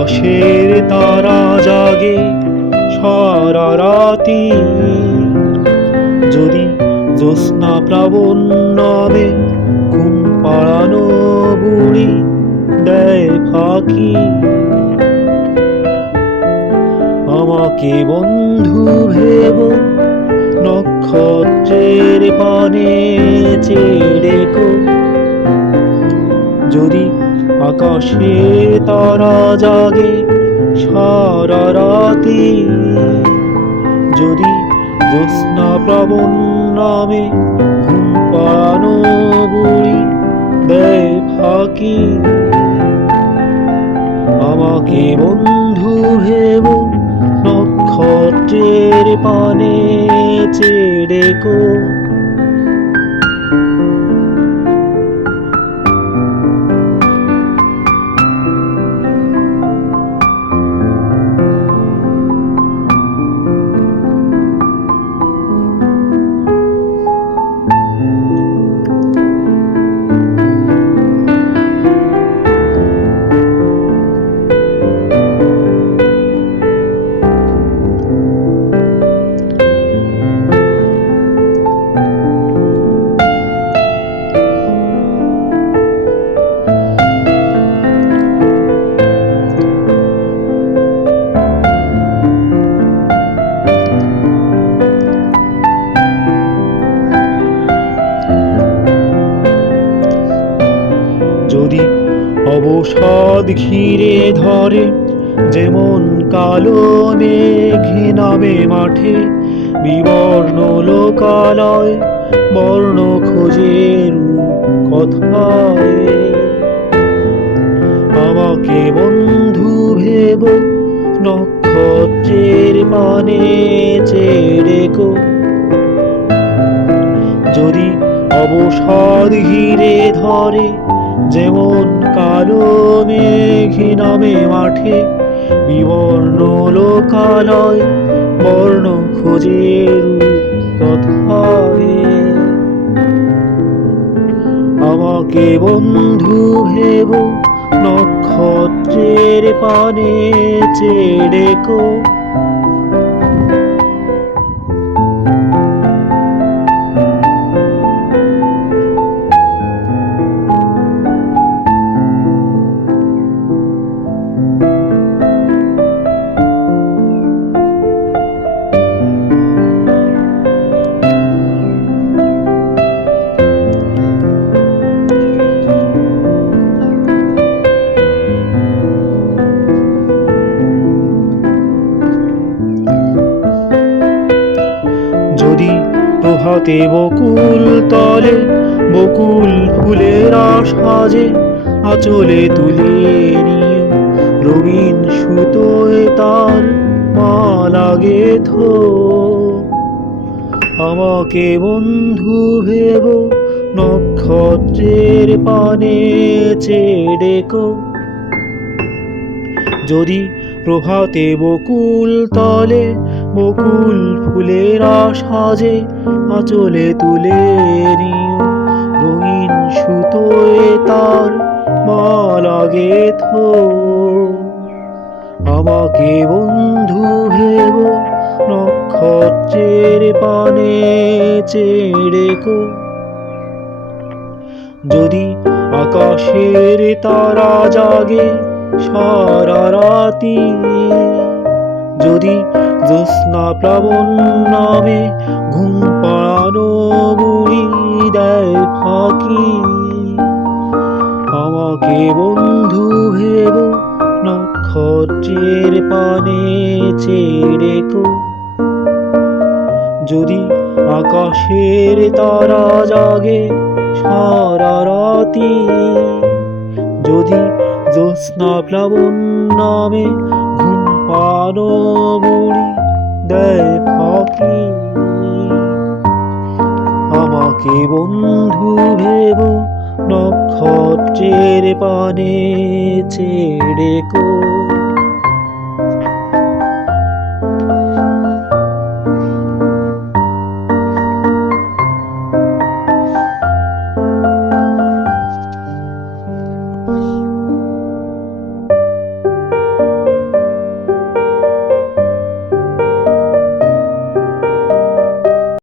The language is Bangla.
আকাশের তারা জাগে সারা রাতি, যদি জ্যোৎস্না প্লাবন নামে ঘুম পাড়ানো বুড়ি দেয় ফাঁকি। আমাকে বন্ধু ভেবো নক্ষত্রের পানে চেয়ে ডেকো, যদি আকাশের তারা জাগে সারা রাতি, যদি জ্যোৎস্না প্লাবন নামে ঘুম পাড়ানো বুড়ি দেয় ফাঁকি। আমাকে বন্ধু ভেবো নক্ষত্রের পানে চেয়ে ডেকো। যদি অবসাদ ঘিরে ধরে যেমন কালো মেঘ নামে মাঠে, বিবর্ণ লোকালয় বর্ণ খোঁজে কথায়। আমাকে বন্ধু ভেবো নক্ষত্রের পানে চেয়ে ডেকো, যদি অবসাদ ঘিরে ধরে যেমন কালো মেঘ নামে মাঠে, বিবর্ণ লোকালয় বর্ণ খোঁজে কথায়। আমাকে বন্ধু ভেবো নক্ষত্রের পানে চেয়ে ডেকো। যদি প্রভাতে বকুল তলে বকুল ফুলেরা সাজে আঁচলে তুলিয়ে নিও রঙিন সুতোয় তার মালা গেথো। আমাকে বন্ধু ভেবো নক্ষত্রের পানে চেয়ে ডেকো, যদি প্রভাতে বকুল তলে বকুল ফুলেরা সাজে আঁচলে তুলে নিও রঙিন সুতোয় তার মালা গেথো। আমাকে বন্ধু ভেবো নক্ষত্রের পানে চেয়ে ডেকো, যদি আকাশের তারা জাগে সারা রাতি, যদি জ্যোৎস্না প্লাবন নামে ঘুম পাড়ানো বুড়ি দেয় ফাঁকি। আমাকে বন্ধু ভেবো নক্ষত্রের পানে চেয়ে ডেকো, যদি আকাশের তারা জাগে সারা রাতি, যদি জ্যোৎস্না প্লাবন নামে ঘুম পাড়ানো বুড়ি দেয় ফাঁকি। আমাকে বন্ধু ভেবো নক্ষত্রের পানে চেয়ে ডেকো।